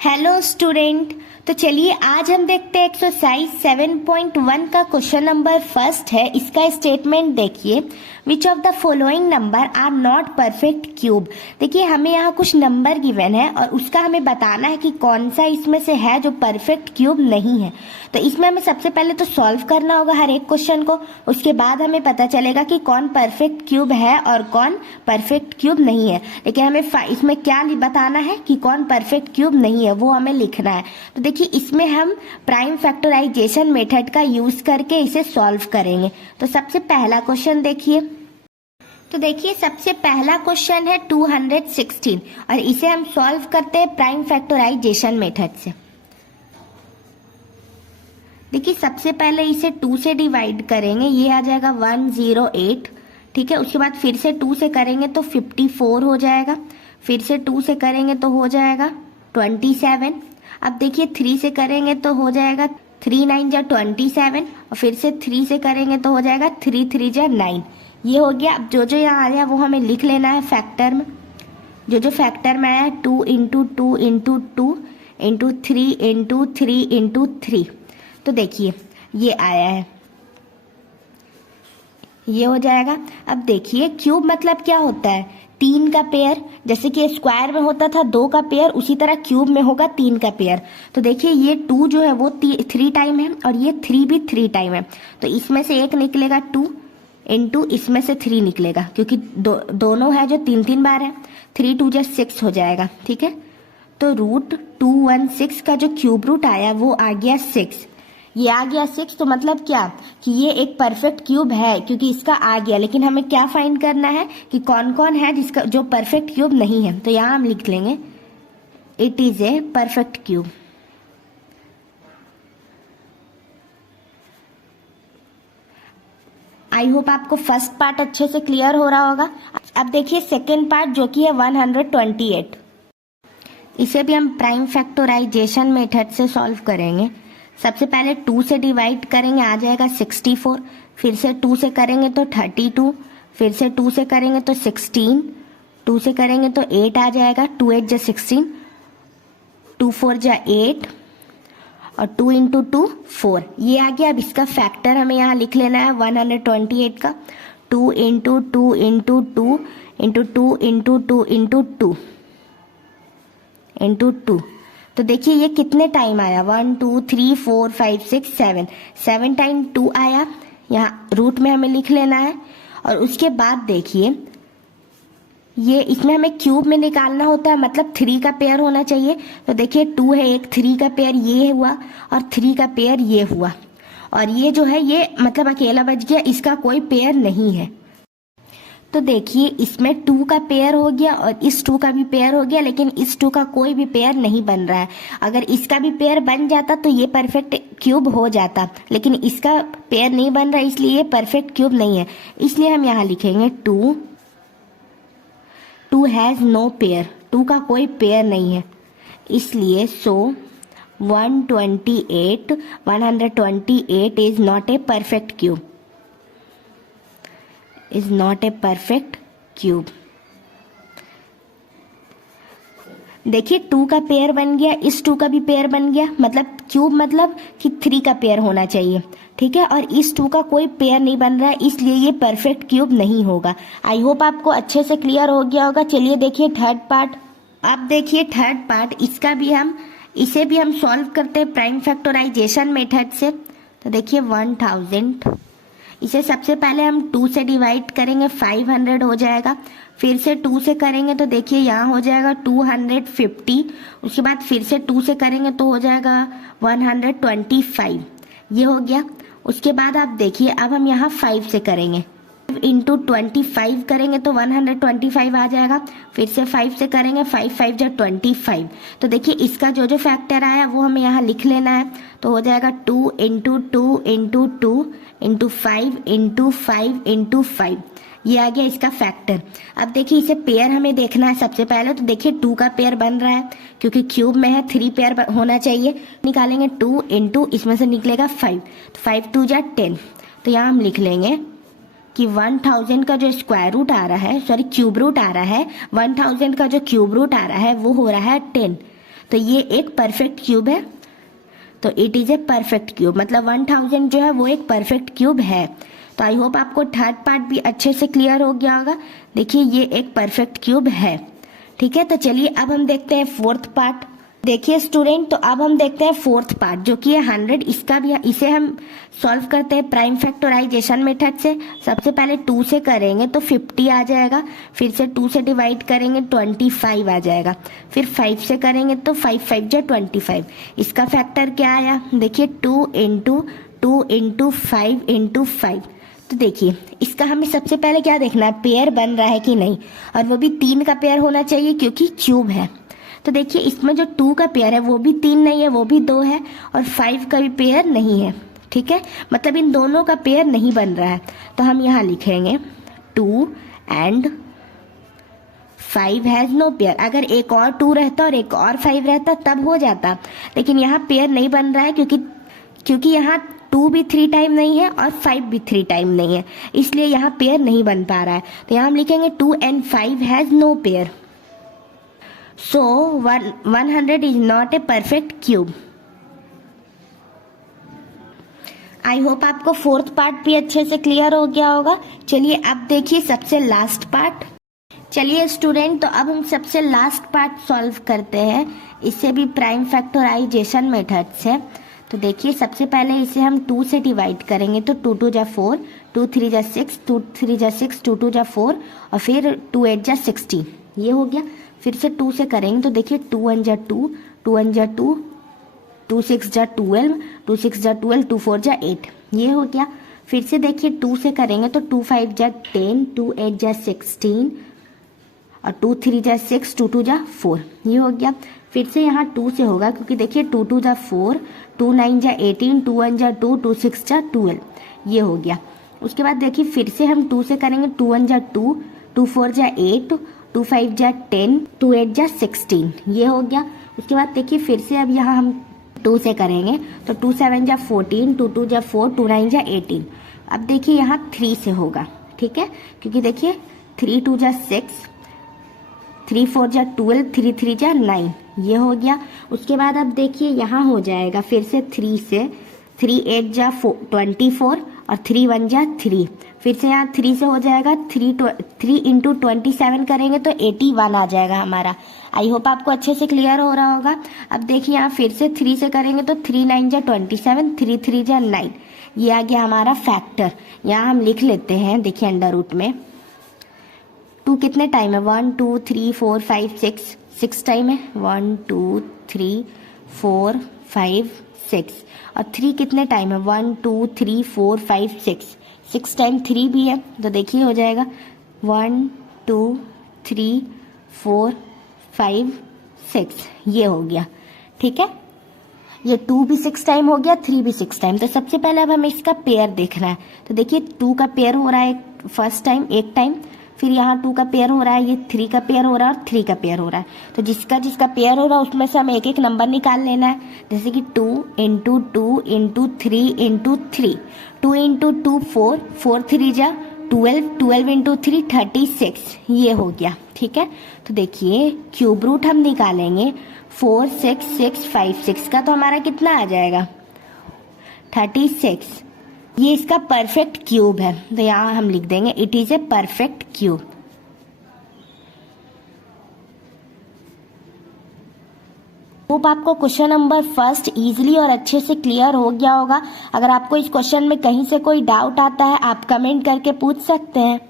Hello student. तो चलिए आज हम देखते हैं एक्सरसाइज 7.1 का क्वेश्चन नंबर फर्स्ट है। इसका स्टेटमेंट देखिए, which of the following number are not perfect cube. देखिए हमें यहाँ कुछ नंबर गिवन है और उसका हमें बताना है कि कौन सा इसमें से है जो परफेक्ट क्यूब नहीं है। तो इसमें हमें सबसे पहले तो सॉल्व करना होगा हर एक क्वेश्चन को, उसके बाद हमें पता चलेगा कि कौन परफेक्ट क्यूब है और कौन परफेक्ट क्यूब नहीं है। लेकिन हमें इसमें क्या बताना है कि कौन परफेक्ट क्यूब नहीं है, वो हमें लिखना है। तो देखिए इसमें हम प्राइम फैक्टराइजेशन मेथड का यूज करके इसे सॉल्व करेंगे। तो सबसे पहला क्वेश्चन देखिए, तो देखिए सबसे पहला क्वेश्चन है 216 और इसे हम सॉल्व करते हैं प्राइम फैक्टराइजेशन मेथड से। देखिए सबसे पहले इसे 2 से डिवाइड करेंगे, ये आ जाएगा 108। ठीक है, उसके बाद फिर से 2 से करेंगे तो 54 हो जाएगा, फिर से 2 से करेंगे तो हो जाएगा 27। अब देखिए 3 से करेंगे तो हो जाएगा 3 9 जा 27 और फिर से 3 से करेंगे तो हो जाएगा 3 3 जा 9। ये हो गया। अब जो जो यहाँ आ गया वो हमें लिख लेना है फैक्टर में। जो जो फैक्टर में आया है 2 into 2 into 2 into 3 into 3 into 3। तो देखिए ये आया है, ये हो जाएगा। अब देखिए क्यूब मतलब क्या होता है, 3 का पेयर। जैसे कि स्क्वायर में होता था 2 का पेयर, उसी तरह क्यूब में होगा 3 का पेयर। तो देखिए ये 2 जो है वो 3 टाइम है और ये 3 भी 3 टाइम है। तो इसमें से एक निकलेगा 2 इंटू इसमें से 3 निकलेगा, क्योंकि दोनों है जो 3 3 बार है। 3 2 जा 6 हो जाएगा। ठीक है, तो रूट 216 का जो क्यूब रूट आया वो आ गया 6। ये आ गया 6, तो मतलब क्या कि ये एक परफेक्ट क्यूब है क्योंकि इसका आ गया। लेकिन हमें क्या फाइंड करना है कि कौन कौन है जिसका जो परफेक्ट क्यूब नहीं है। तो यहाँ हम लिख लेंगे it is a perfect cube. I hope आपको फर्स्ट पार्ट अच्छे से क्लियर हो रहा होगा। अब देखिए सेकेंड पार्ट जो कि है 128। इसे भी हम प्राइम फैक्टराइजेशन मेथड से सॉल्व करेंगे। सबसे पहले 2 से डिवाइड करेंगे, आ जाएगा 64। फिर से 2 से करेंगे तो 32, फिर से 2 से करेंगे तो 16, 2 से करेंगे तो 8 आ जाएगा। 2 8 जा 16, 2 4 जा 8 और 2 इंटू 2 4। ये आ गया। अब इसका फैक्टर हमें यहाँ लिख लेना है 128 का। 2 into 2 into 2 into 2 into 2 into 2 into 2। तो देखिए ये कितने टाइम आया, 1 2 3 4 5 6 7 7 टाइम 2 आया। यहाँ रूट में हमें लिख लेना है। और उसके बाद देखिए ये इसमें हमें क्यूब में निकालना होता है, मतलब 3 का पेयर होना चाहिए। तो देखिए 2 है, एक 3 का पेयर ये हुआ और 3 का पेयर ये हुआ, और ये जो है ये मतलब अकेला बच गया, इसका कोई पेयर नहीं है। तो देखिए इसमें 2 का पेयर हो गया और इस 2 का भी पेयर हो गया, लेकिन इस 2 का कोई भी पेयर नहीं बन रहा है। अगर इसका भी पेयर बन जाता तो ये परफेक्ट क्यूब हो जाता, लेकिन इसका पेयर नहीं बन रहा, इसलिए ये परफेक्ट क्यूब नहीं है। इसलिए हम यहाँ लिखेंगे 2 हैज़ नो पेयर, 2 का कोई पेयर नहीं है। इसलिए सो 128 is not a perfect cube, is not a perfect cube। देखिए 2 का पेयर बन गया, इस 2 का भी पेयर बन गया, मतलब क्यूब मतलब कि 3 का पेयर होना चाहिए। ठीक है, और इस 2 का कोई पेयर नहीं बन रहा है, इसलिए ये परफेक्ट क्यूब नहीं होगा। आई होप आपको अच्छे से क्लियर हो गया होगा। चलिए देखिए थर्ड पार्ट। अब देखिए थर्ड पार्ट, इसे भी हम सॉल्व करते हैं प्राइम फैक्टराइजेशन मेथड से। तो देखिए 1000, इसे सबसे पहले हम 2 से डिवाइड करेंगे, 500 हो जाएगा। फिर से 2 से करेंगे तो देखिए यहाँ हो जाएगा 250। उसके बाद फिर से 2 से करेंगे तो हो जाएगा 125। ये हो गया। उसके बाद आप देखिए अब हम यहाँ 5 से करेंगे, इंटू 25 करेंगे तो 125 आ जाएगा। फिर से 5 से करेंगे, 5 5 जा 25। तो देखिए इसका जो जो फैक्टर आया वो हमें यहाँ लिख लेना है। तो हो जाएगा 2 into 2 into 2 into 5 into 5 into 5। ये आ गया इसका फैक्टर। अब देखिए इसे पेयर हमें देखना है सबसे पहले। तो देखिए 2 का पेयर बन रहा है क्योंकि क्यूब में है, 3 पेयर होना चाहिए। निकालेंगे 2 इंटू इसमें से निकलेगा 5, तो 5 2 जा 10। तो यहाँ हम लिख लेंगे कि 1000 का जो स्क्वायर रूट आ रहा है, सॉरी क्यूब रूट आ रहा है, 1000 का जो क्यूब रूट आ रहा है वो हो रहा है 10। तो ये एक परफेक्ट क्यूब है, तो it is a perfect cube, मतलब 1000 जो है वो एक परफेक्ट क्यूब है। तो आई होप आपको थर्ड पार्ट भी अच्छे से क्लियर हो गया होगा। देखिए ये एक परफेक्ट क्यूब है, ठीक है। तो चलिए अब हम देखते हैं फोर्थ पार्ट। देखिए स्टूडेंट, तो अब हम देखते हैं फोर्थ पार्ट जो कि है 100। इसका भी इसे हम सॉल्व करते हैं प्राइम फैक्टराइजेशन मेथड से। सबसे पहले 2 से करेंगे तो 50 आ जाएगा, फिर से 2 से डिवाइड करेंगे 25 आ जाएगा, फिर 5 से करेंगे तो 5 5 जा 25। इसका फैक्टर क्या आया, देखिए 2 इंटू 2 इंटू 5 इंटू 5। तो देखिए इसका हमें सबसे पहले क्या देखना है, पेयर बन रहा है कि नहीं, और वो भी 3 का पेयर होना चाहिए क्योंकि क्यूब है। तो देखिए इसमें जो 2 का पेयर है वो भी 3 नहीं है, वो भी 2 है, और 5 का भी पेयर नहीं है, ठीक है। मतलब इन दोनों का पेयर नहीं बन रहा है। तो हम यहाँ लिखेंगे 2 एंड 5 हैज नो पेयर। अगर एक और 2 रहता और एक और 5 रहता तब हो जाता, लेकिन यहाँ पेयर नहीं बन रहा है क्योंकि यहाँ 2 भी 3 टाइम नहीं है और 5 भी 3 टाइम नहीं है, इसलिए यहाँ पेयर नहीं बन पा रहा है। तो यहाँ हम लिखेंगे 2 and 5 has no pair, so 100 is not a perfect cube. I hope आपको फोर्थ पार्ट भी अच्छे से क्लियर हो गया होगा। चलिए अब देखिए सबसे लास्ट पार्ट। चलिए स्टूडेंट, तो अब हम सबसे लास्ट पार्ट सॉल्व करते हैं, इसे भी प्राइम फैक्टराइजेशन मेथड से। तो देखिए सबसे पहले इसे हम 2 से डिवाइड करेंगे तो 2 2 जा 4, 2 3 जा 6, 2 3 जा 6, 2 2 जा 4, और फिर 2 8 जा 16, ये हो गया। फिर से 2 से करेंगे तो देखिए 2 1 जा 2, 2 1 जा 2, 2 6 जा 12, 2 6 जा 12, 2 4 जा 8, ये हो गया। फिर से देखिए 2 से करेंगे तो 2 5 जा 10, 2 8 जा 16, और 2 3 जा 6, 2 2 जा 4, ये हो गया। फिर से यहाँ 2 से होगा क्योंकि देखिए 2 2 जा 4, 2 9 जा 18, 2 1 जा 2, 2 6 जा 12, ये हो गया। उसके बाद देखिए फिर से हम 2 से करेंगे, 2 1 जा 2, 2 4 जा 8, 2 5 जा 10, 2 8 जा 16, ये हो गया। उसके बाद देखिए फिर से अब यहाँ हम 2 से करेंगे तो 2 7 जा 14, 2 2 जा 4, 2 9 जा 18। अब देखिए यहाँ 3 से होगा, ठीक है, क्योंकि देखिए 3 2 जा 6, 3 4 जा 12, 3 3 जा 9, ये हो गया। उसके बाद अब देखिए यहाँ हो जाएगा फिर से 3 से, 3 8 जा 24, और 3 1 जा 3। फिर से यहाँ 3 से हो जाएगा, 3 इंटू 27 करेंगे तो 81 आ जाएगा हमारा। आई होप आपको अच्छे से क्लियर हो रहा होगा। अब देखिए यहाँ फिर से 3 से करेंगे तो 3 9 जा 27, 3 3 जा 9, ये आ गया हमारा फैक्टर। यहाँ हम लिख लेते हैं, देखिए अंडर रूट में 2 कितने टाइम है, 1 2 3 4 5 6 टाइम है, 1 2 3 4 5 6, और 3 कितने टाइम है, 1 2 3 4 5 6 टाइम 3 भी है, तो देखिए हो जाएगा 1 2 3 4 5 6, ये हो गया, ठीक है। ये 2 भी 6 टाइम हो गया, 3 भी 6 टाइम। तो सबसे पहले अब हमें इसका पेयर देखना है। तो देखिए 2 का पेयर हो रहा है फर्स्ट टाइम, एक टाइम, फिर यहाँ 2 का पेयर हो रहा है, ये 3 का पेयर हो रहा है, और 3 का पेयर हो रहा है। तो जिसका पेयर हो रहा है उसमें से हमें एक एक नंबर निकाल लेना है। जैसे कि 2 इंटू 2 इंटू 3 इंटू 3, 2 इंटू 2 4, 4 3 जा 12, 12 इंटू 3 36, ये हो गया, ठीक है। तो देखिए क्यूब रूट हम निकालेंगे, 4 6 6 5 6 का तो हमारा कितना आ जाएगा, 36। ये इसका परफेक्ट क्यूब है, तो यहाँ हम लिख देंगे it is a perfect cube. Hope आपको क्वेश्चन नंबर फर्स्ट इजीली और अच्छे से क्लियर हो गया होगा। अगर आपको इस क्वेश्चन में कहीं से कोई डाउट आता है आप कमेंट करके पूछ सकते हैं।